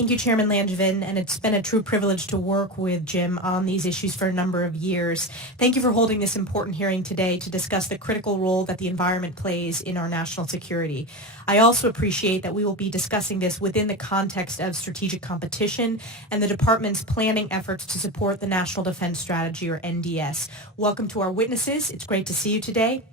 Thank you, Chairman Langevin, and it's been a true privilege to work with Jim on these issues for a number of years. Thank you for holding this important hearing today to discuss the critical role that the environment plays in our national security. I also appreciate that we will be discussing this within the context of strategic competition and the Department's planning efforts to support the National Defense Strategy, or NDS. Welcome to our witnesses. It's great to see you today.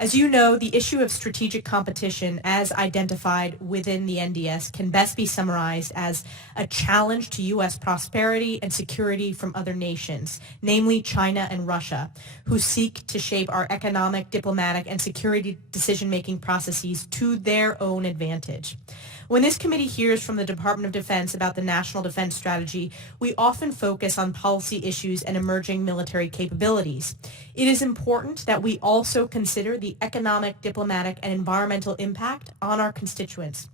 As you know, the issue of strategic competition as identified within the NDS can best be summarized as a challenge to U.S. prosperity and security from other nations, namely China and Russia, who seek to shape our economic, diplomatic, and security decision-making processes to their own advantage. When this committee hears from the Department of Defense about the National Defense Strategy, we often focus on policy issues and emerging military capabilities. It is important that we also consider the economic, diplomatic, and environmental impact on our constituents.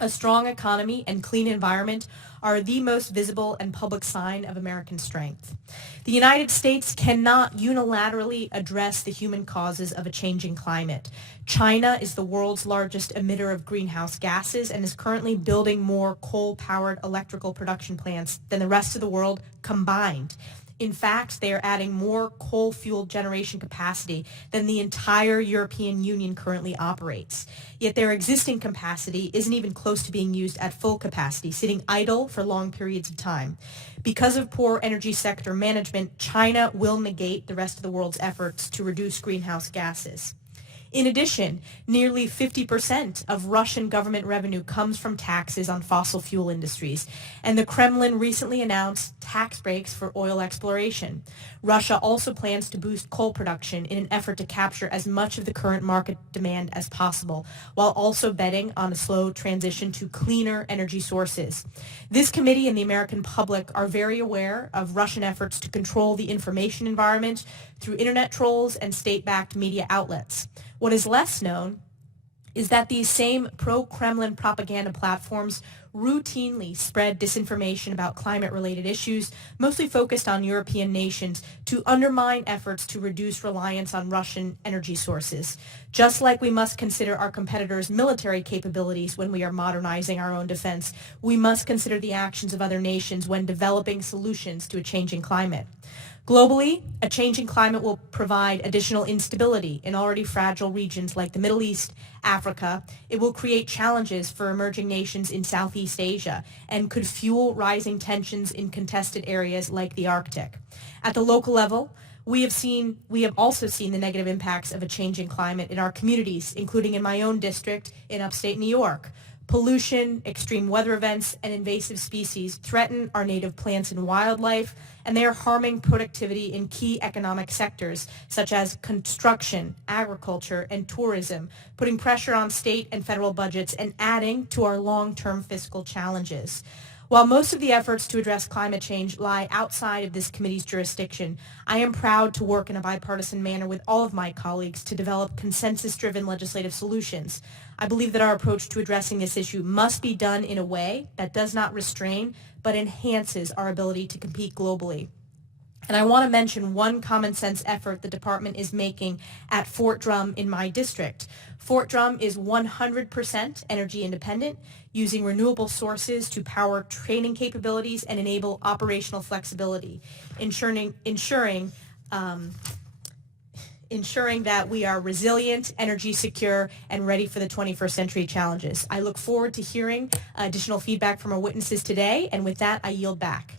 A strong economy and clean environment are the most visible and public sign of American strength. The United States cannot unilaterally address the human causes of a changing climate. China is the world's largest emitter of greenhouse gases and is currently building more coal-powered electrical production plants than the rest of the world combined. In fact, they are adding more coal-fueled generation capacity than the entire European Union currently operates. Yet their existing capacity isn't even close to being used at full capacity, sitting idle for long periods of time. Because of poor energy sector management, China will negate the rest of the world's efforts to reduce greenhouse gases. In addition, nearly 50% of Russian government revenue comes from taxes on fossil fuel industries, and the Kremlin recently announced tax breaks for oil exploration. Russia also plans to boost coal production in an effort to capture as much of the current market demand as possible, while also betting on a slow transition to cleaner energy sources. This committee and the American public are very aware of Russian efforts to control the information environment through internet trolls and state-backed media outlets. What is less known is that these same pro-Kremlin propaganda platforms routinely spread disinformation about climate-related issues, mostly focused on European nations, to undermine efforts to reduce reliance on Russian energy sources. Just like we must consider our competitors' military capabilities when we are modernizing our own defense, we must consider the actions of other nations when developing solutions to a changing climate. Globally, a changing climate will provide additional instability in already fragile regions like the Middle East, Africa. It will create challenges for emerging nations in Southeast Asia and could fuel rising tensions in contested areas like the Arctic. At the local level, we have also seen the negative impacts of a changing climate in our communities, including in my own district in upstate New York. Pollution, extreme weather events, and invasive species threaten our native plants and wildlife, and they are harming productivity in key economic sectors such as construction, agriculture, and tourism, putting pressure on state and federal budgets and adding to our long-term fiscal challenges. While most of the efforts to address climate change lie outside of this committee's jurisdiction, I am proud to work in a bipartisan manner with all of my colleagues to develop consensus-driven legislative solutions. I believe that our approach to addressing this issue must be done in a way that does not restrain but enhances our ability to compete globally. And I want to mention one common sense effort the department is making at Fort Drum in my district. Fort Drum is 100% energy independent, using renewable sources to power training capabilities and enable operational flexibility, ensuring that we are resilient, energy secure, and ready for the 21st century challenges. I look forward to hearing additional feedback from our witnesses today, and with that, I yield back.